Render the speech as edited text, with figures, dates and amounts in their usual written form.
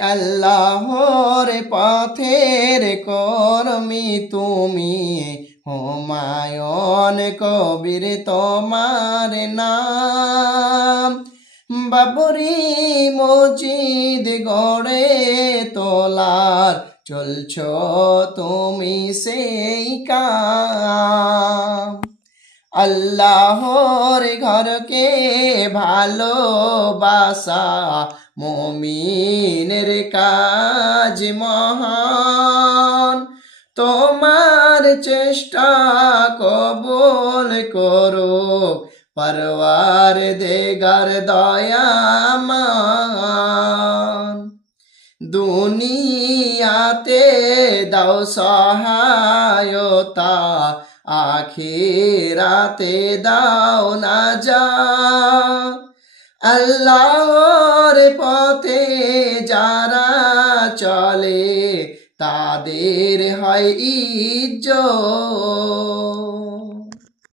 আল্লাহর পথের কর্মী তুমি, হুমায়ুন কবির তোমার নাম। বাবরি মসজিদ গড়ে তোলার চলছ তুমি সেই কাম। আল্লাহর ঘরকে ভালোবাসা মুমিনের কাজ মহান। তোমার চেষ্টা কবুল করো পরওয়ারদিগার দয়াময়। দুনিয়াতে দাও সহায়তা, আখিরাতে দাও নাজাত। আল্লাহর পথে যারা চলে তাদের হয় ইজ্জত।